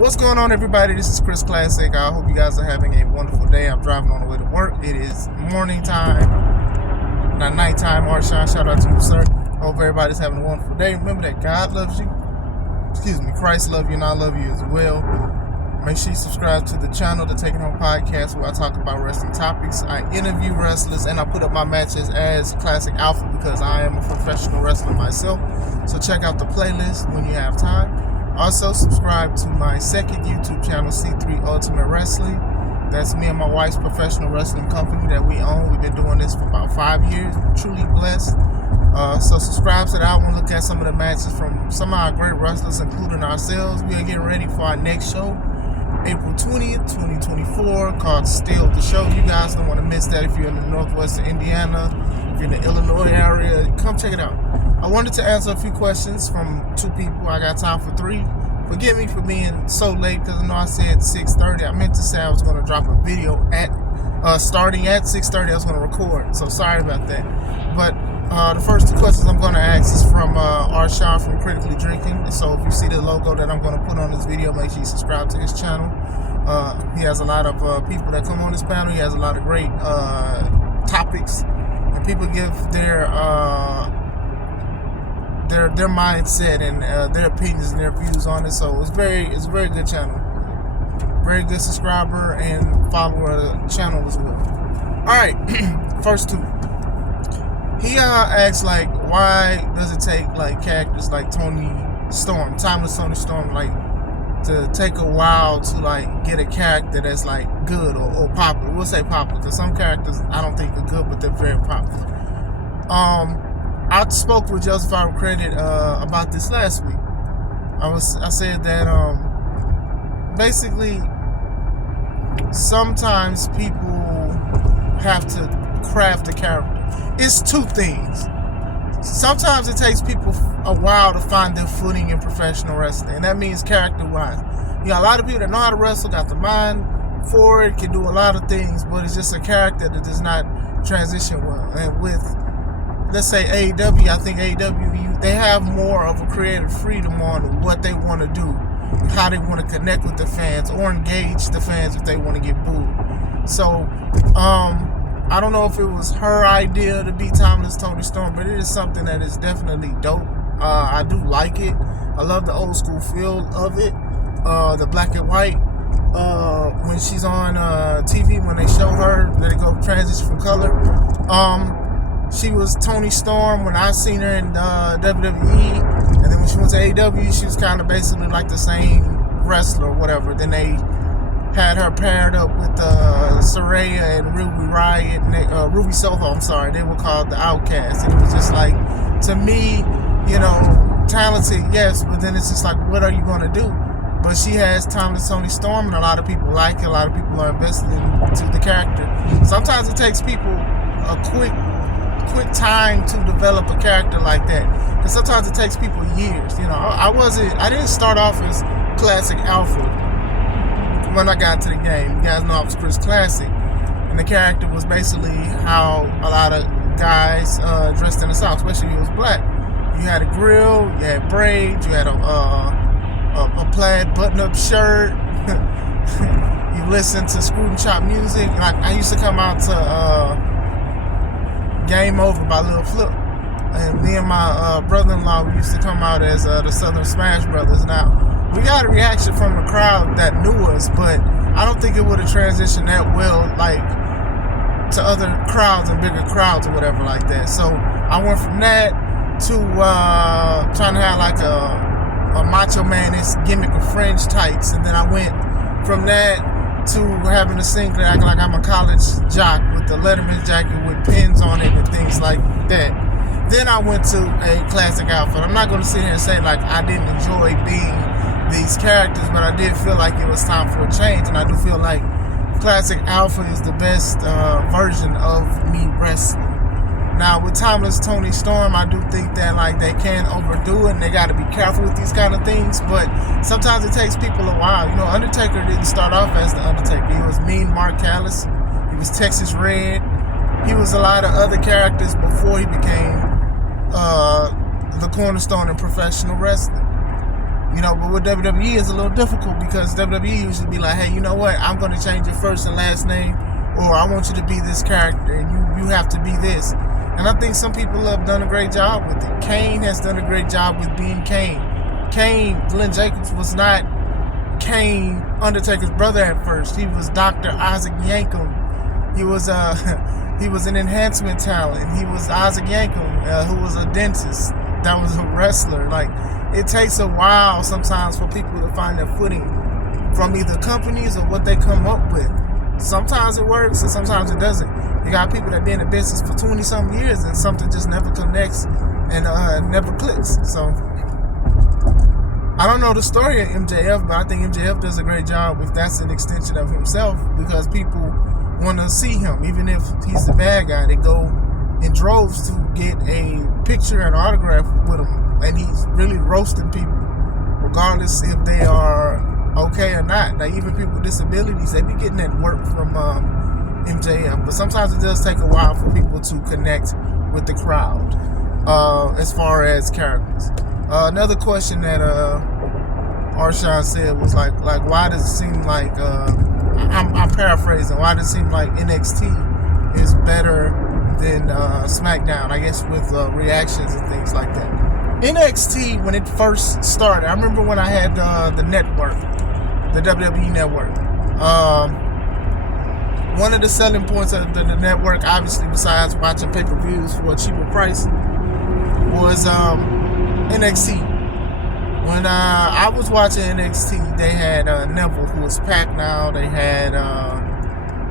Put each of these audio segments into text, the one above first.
What's going on, everybody? This is Chris Classic. I hope you guys are having a wonderful day. I'm driving on the way to work. It is morning time, not nighttime. Marshawn, shout out to you, sir. Hope everybody's having a wonderful day. Remember that God loves you. Christ loves you, and I love you as well. Make sure you subscribe to the channel, the Taking Home Podcast, where I talk about wrestling topics. I interview wrestlers, and I put up my matches as Classic Alpha because I am a professional wrestler myself. So check out the playlist when you have time. Also, subscribe to my second YouTube channel, C3 Ultimate Wrestling. That's me and my wife's professional wrestling company that we own. We've been doing this for about 5 years. We're truly blessed. So subscribe to that. I want to look at some of the matches from some of our great wrestlers, including ourselves. We are getting ready for our next show, April 20th, 2024, called Still the Show. You guys don't want to miss that if you're in the northwestern Indiana, if you're in the Illinois area. Come check it out. I wanted to answer a few questions from 2 people. I got time for 3. Forgive me for being so late because I know I said 6:30. I meant to say I was going to drop a video at starting at 6:30. I was going to record, so sorry about that. But the first 2 questions I'm going to ask is from Arshawn from Critically Drinking. So if you see the logo that I'm going to put on this video, make sure you subscribe to his channel. He has a lot of people that come on this panel. He has a lot of great topics, and people give their mindset and their opinions and their views on it. So it's a very good channel. Very good subscriber and follower of the channel as well. Alright, first 2. He asks, like, why does it take like characters like Toni Storm, timeless Toni Storm, like to take a while to like get a character that's like good or popular? We'll say popular because some characters I don't think are good, but they're very popular. I spoke with Joseph Ira Credit about this last week. I said that basically sometimes people have to craft a character. It's 2 things. Sometimes it takes people a while to find their footing in professional wrestling, and that means character-wise. You know, a lot of people that know how to wrestle got the mind for it, can do a lot of things, but it's just a character that does not transition well. And with, let's say, AEW, I think AEW, they have more of a creative freedom on what they want to do, how they want to connect with the fans or engage the fans if they want to get booed. So, I don't know if it was her idea to be timeless Toni Storm, but it is something that is definitely dope. I do like it. I love the old school feel of it. The black and white. When she's on TV, when they show her, let it go transition from color. She was Toni Storm when I seen her in WWE, and then when she went to AEW, she was kind of basically like the same wrestler or whatever. Then they had her paired up with Saraya and Ruby Soho. I'm sorry, they were called the Outcasts, and it was just like, to me, you know, talented, yes, but then it's just like, what are you gonna do? But she has timeless Toni Storm, and a lot of people like it. A lot of people are invested into the character. Sometimes it takes people a quick time to develop a character like that, and sometimes it takes people years. You know, I didn't start off as Classic Alpha when I got into the game. You guys know I was Chris Classic, and the character was basically how a lot of guys dressed in the South, especially if he was black. You had a grill, you had braids, you had a plaid button-up shirt. You listened to Screw and Chop music. Like, I used to come out to Game Over by Lil Flip, and me and my brother-in-law, we used to come out as the Southern Smash Brothers. Now, we got a reaction from the crowd that knew us, but I don't think it would have transitioned that well, like, to other crowds and bigger crowds or whatever like that. So I went from that to trying to have like a Macho Man-ish gimmick of French tights, and then I went from that to having a singlet acting like I'm a college jock with the Letterman's jacket with pins on it and things like that. Then I went to a classic outfit. I'm not going to sit here and say like I didn't enjoy being these characters, but I did feel like it was time for a change, and I do feel like Classic Alpha is the best version of me wrestling. Now with timeless Toni Storm, I do think that like they can overdo it, and they got to be careful with these kind of things, but sometimes it takes people a while. You know, Undertaker didn't start off as the Undertaker. He was Mean Mark Callis. He was Texas Red. He was a lot of other characters before he became the cornerstone in professional wrestling. But with WWE it's a little difficult because WWE usually be like, hey, you know what? I'm going to change your first and last name, or I want you to be this character, and you have to be this. And I think some people have done a great job with it. Kane has done a great job with being Kane. Glenn Jacobs was not Kane, Undertaker's brother at first. He was Dr. Isaac Yankem. He was an enhancement talent. He was Isaac Yankem, who was a dentist. That was a wrestler. Like, it takes a while sometimes for people to find their footing from either companies or what they come up with. Sometimes it works and sometimes it doesn't. You got people that been in business for 20-something years and something just never connects and never clicks. So, I don't know the story of MJF, but I think MJF does a great job if that's an extension of himself, because people want to see him. Even if he's the bad guy, they go in droves to get a picture and autograph with him, and he's really roasting people regardless if they are okay or not. Now, even people with disabilities, they be getting that work from MJF, but sometimes it does take a while for people to connect with the crowd as far as characters. Another question that Arshawn said was like why does it seem like I'm paraphrasing, why does it seem like NXT is better than SmackDown, I guess, with reactions and things like that. NXT, when it first started, I remember when I had the network, the WWE network. One of the selling points of the network, obviously besides watching pay-per-views for a cheaper price, was NXT. When I was watching NXT, they had Neville, who was Pac now. They had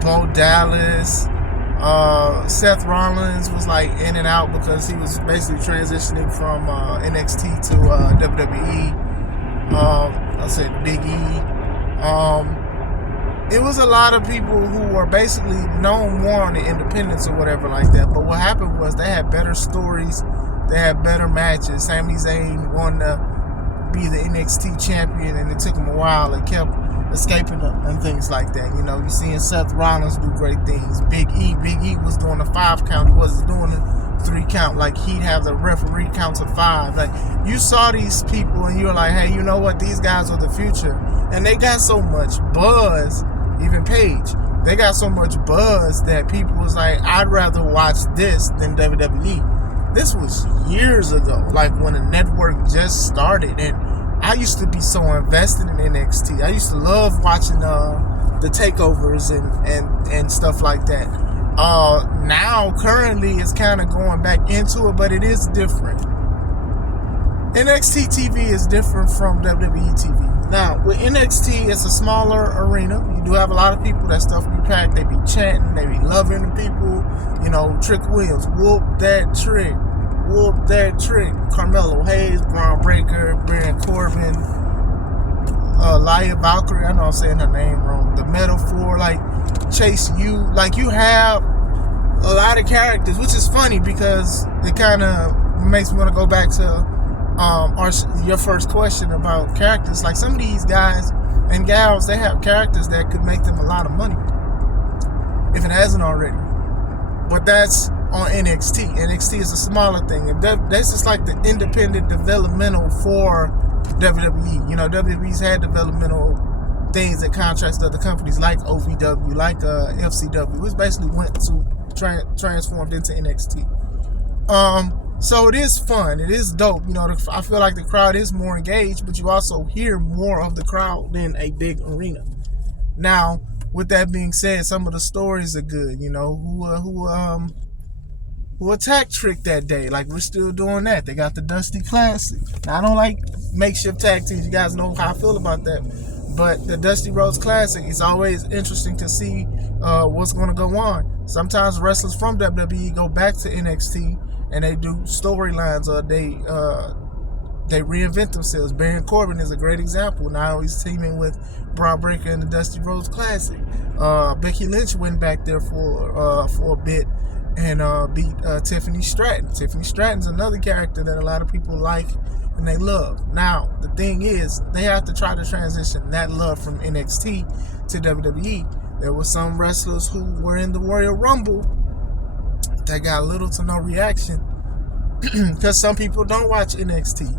Bo Dallas. Seth Rollins was like in and out because he was basically transitioning from NXT to WWE. I said Big E. It was a lot of people who were basically known more on the independents or whatever like that. But what happened was they had better stories. They had better matches. Sami Zayn wanted to be the NXT champion, and it took him a while. It kept escaping them and things like that. You're seeing Seth Rollins do great things. Big E was doing a 5 count. He wasn't doing a 3 count. Like, he'd have the referee count to 5. Like, you saw these people and you were like, hey, you know what? These guys are the future. And they got so much buzz, even Paige. They got so much buzz that people was like, I'd rather watch this than WWE. This was years ago, like when the network just started, and I used to be so invested in NXT. I used to love watching the takeovers and stuff like that. Now, currently, it's kind of going back into it, but it is different. NXT TV is different from WWE TV. Now, with NXT, it's a smaller arena. You do have a lot of people. That stuff be packed. They be chanting. They be loving the people. Trick Williams, whoop that trick. Whoop that trick. Carmelo Hayes, Braun Breaker, Baron Corbin, Laya Valkyrie. I know I'm saying her name wrong. The Metaphor, like Chase U. Like, you have a lot of characters, which is funny because it kind of makes me want to go back to your first question about characters. Like, some of these guys and gals, they have characters that could make them a lot of money if it hasn't already. But that's on NXT. NXT is a smaller thing, and that's just like the independent developmental for WWE. WWE's had developmental things that contracts to other companies like OVW, like FCW, which basically went to transformed into NXT. So it is fun. It is dope. I feel like the crowd is more engaged, but you also hear more of the crowd than a big arena. Now, with that being said, some of the stories are good. Who attacked Trick that day? Like, we're still doing that. They got the Dusty Classic. Now, I don't like makeshift tag teams. You guys know how I feel about that. But the Dusty Rhodes Classic is always interesting to see what's going to go on. Sometimes wrestlers from WWE go back to NXT and they do storylines, or they reinvent themselves. Baron Corbin is a great example. Now he's teaming with Braun Breaker in the Dusty Rhodes Classic. Becky Lynch went back there for a bit and beat Tiffany Stratton. Tiffany Stratton's another character that a lot of people like and they love. Now, the thing is, they have to try to transition that love from NXT to WWE. There were some wrestlers who were in the Royal Rumble that got little to no reaction because some people don't watch NXT.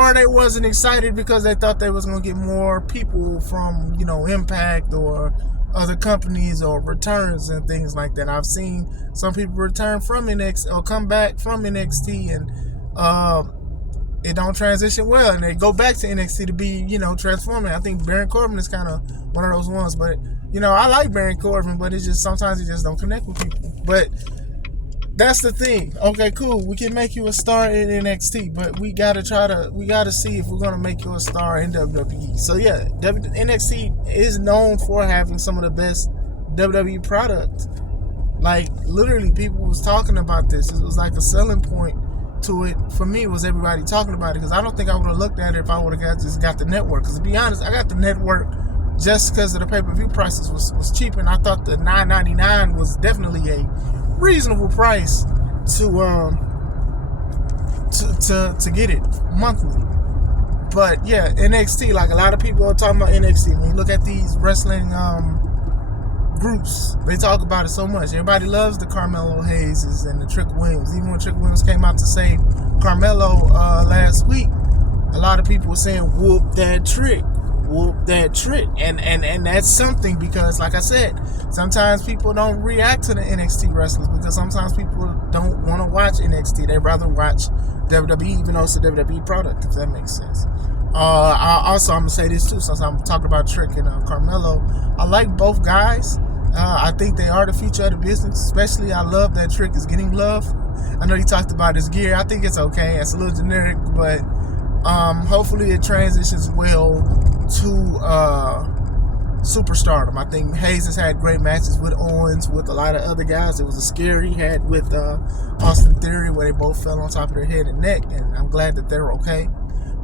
or they wasn't excited because they thought they was going to get more people from, Impact or other companies or returns and things like that. I've seen some people return from NXT or come back from NXT and it don't transition well, and they go back to NXT to be, transforming. I think Baron Corbin is kind of one of those ones, but I like Baron Corbin, but it's just sometimes he just don't connect with people. But that's the thing. Okay, cool. We can make you a star in NXT, but we gotta see if we're gonna make you a star in WWE. So yeah, NXT is known for having some of the best WWE product. Like literally, people was talking about this. It was like a selling point to it for me. Was everybody talking about it? Because I don't think I would have looked at it if I would have just got the network. Because to be honest, I got the network just because of the pay-per-view prices was cheap, and I thought the $9.99 was definitely a reasonable price to get it monthly. But yeah, NXT, like a lot of people are talking about NXT. When you look at these wrestling groups, they talk about it so much. Everybody loves the Carmelo Hayeses and the Trick Williams. Even when Trick Williams came out to save Carmelo last week, a lot of people were saying, whoop that trick. And that's something, because like I said, sometimes people don't react to the NXT wrestlers because sometimes people don't want to watch NXT. They'd rather watch WWE, even though it's a WWE product, if that makes sense. I'm going to say this too, since I'm talking about Trick and Carmelo. I like both guys. I think they are the future of the business. Especially, I love that Trick is getting love. I know he talked about his gear. I think it's okay. It's a little generic, but hopefully it transitions well to superstardom. I think Hayes has had great matches with Owens, with a lot of other guys. It was a scare he had with Austin Theory, where they both fell on top of their head and neck, and I'm glad that they're okay.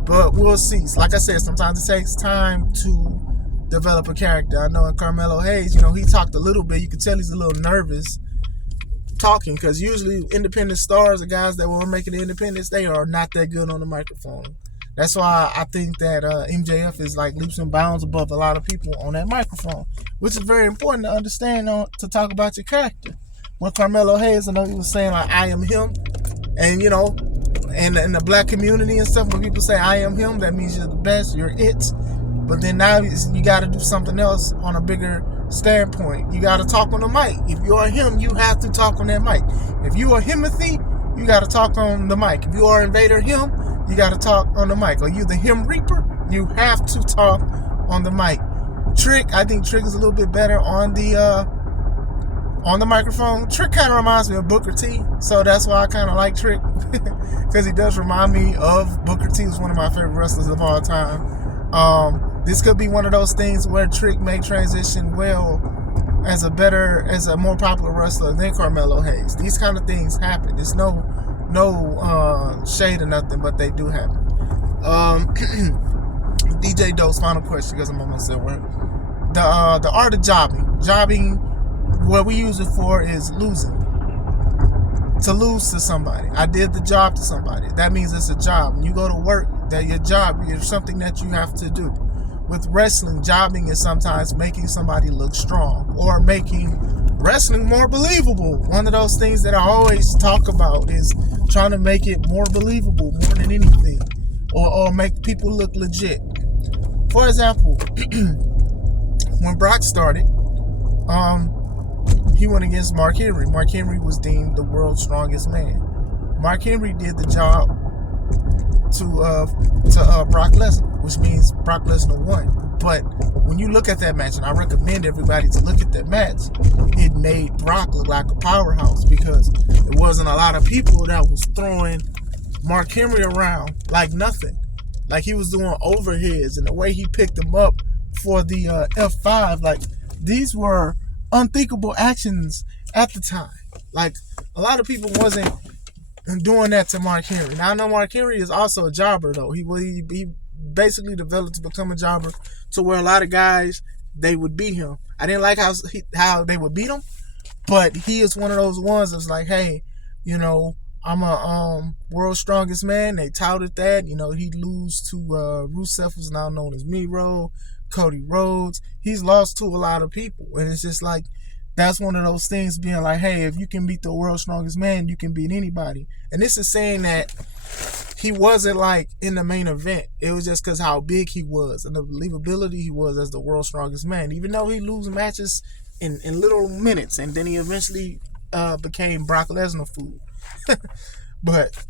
But we'll see. Like I said, sometimes it takes time to develop a character. I know in Carmelo Hayes, he talked a little bit. You can tell he's a little nervous talking, because usually independent stars, the guys that were making the independents, they are not that good on the microphone. That's why I think that MJF is like leaps and bounds above a lot of people on that microphone, which is very important to understand to talk about your character. When Carmelo Hayes, I know he was saying like, I am him, and and in the black community and stuff, when people say I am him, that means you're the best, you're it. But then now you got to do something else on a bigger standpoint. You got to talk on the mic. If you are him, you have to talk on that mic. If you are Himothy, you got to talk on the mic. If you are Invader Him, you got to talk on the mic. Are you the Him Reaper? You have to talk on the mic. Trick, I think Trick is a little bit better on the microphone. Trick kind of reminds me of Booker T, so that's why I kind of like Trick, because he does remind me of Booker T, who's one of my favorite wrestlers of all time. This could be one of those things where Trick may transition well as a more popular wrestler than Carmelo Hayes. These kind of things happen. There's no shade or nothing, but they do happen. DJ Doe's final question, because I'm almost at work. The art of jobbing, what we use it for is losing. To lose to somebody. I did the job to somebody. That means it's a job. When you go to work, that your job is something that you have to do. With wrestling, jobbing is sometimes making somebody look strong or making wrestling more believable. One of those things that I always talk about is trying to make it more believable more than anything, or make people look legit. For example, when Brock started, he went against Mark Henry. Mark Henry was deemed the world's strongest man. Mark Henry did the job to Brock Lesnar, which means Brock Lesnar won. But when you look at that match, and I recommend everybody to look at that match, it made Brock look like a powerhouse, because there wasn't a lot of people that was throwing Mark Henry around like nothing. Like he was doing overheads, and the way he picked him up for the F5, like these were unthinkable actions at the time. Like a lot of people wasn't doing that to Mark Henry. Now I know Mark Henry is also a jobber, though. He basically developed to become a jobber, to where a lot of guys, they would beat him. I didn't like how they would beat him, but he is one of those ones that's like, hey, I'm a world's strongest man. They touted that. He'd lose to Rusev, who's now known as Miro, Cody Rhodes. He's lost to a lot of people, and it's just like, that's one of those things being like, hey, if you can beat the world's strongest man, you can beat anybody. And this is saying that he wasn't like in the main event. It was just because how big he was and the believability he was as the world's strongest man. Even though he lose matches in little minutes, and then he eventually became Brock Lesnar food. But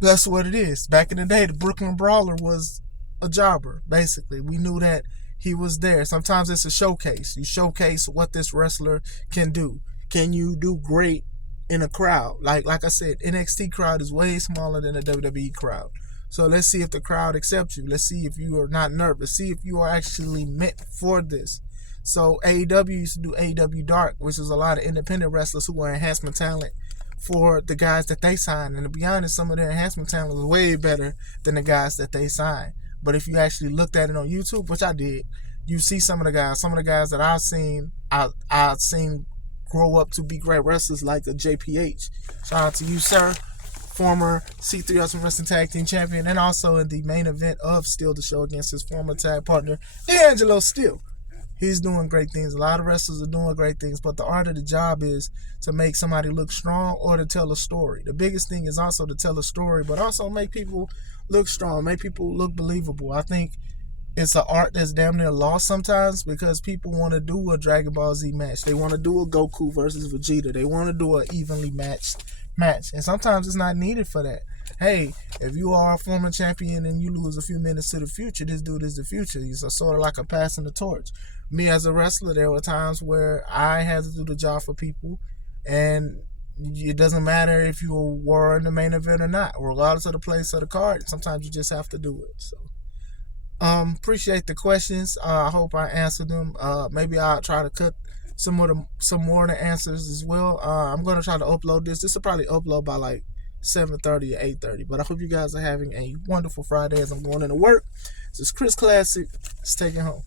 that's what it is. Back in the day, the Brooklyn Brawler was a jobber, basically. We knew that he was there. Sometimes it's a showcase. You showcase what this wrestler can do. Can you do great in a crowd? Like I said, NXT crowd is way smaller than the WWE crowd. So let's see if the crowd accepts you. Let's see if you are not nervous. See if you are actually meant for this. So AEW used to do AEW Dark, which is a lot of independent wrestlers who were enhancement talent for the guys that they signed. And to be honest, some of their enhancement talent was way better than the guys that they signed. But if you actually looked at it on YouTube, which I did, you see some of the guys that I've seen grow up to be great wrestlers, like a JPH. Shout out to you, sir. Former C3 Ultimate Wrestling Tag Team Champion, and also in the main event of Steel the Show against his former tag partner, D'Angelo Steele. He's doing great things. A lot of wrestlers are doing great things, but the art of the job is to make somebody look strong or to tell a story. The biggest thing is also to tell a story, but also make people look strong, make people look believable. I think it's an art that's damn near lost sometimes because people want to do a Dragon Ball Z match. They want to do a Goku versus Vegeta. They want to do an evenly matched match. And sometimes it's not needed for that. Hey, if you are a former champion and you lose a few minutes to the future, this dude is the future. He's sort of like a passing the torch. Me as a wrestler, there were times where I had to do the job for people, and it doesn't matter if you were in the main event or not, regardless of the place of the card. Sometimes you just have to do it. So, appreciate the questions. I hope I answered them. Maybe I'll try to cut some more of the answers as well. I'm gonna try to upload this. This will probably upload by like 7:30 or 8:30. But I hope you guys are having a wonderful Friday as I'm going into work. This is Chris Classic. Let's take it home.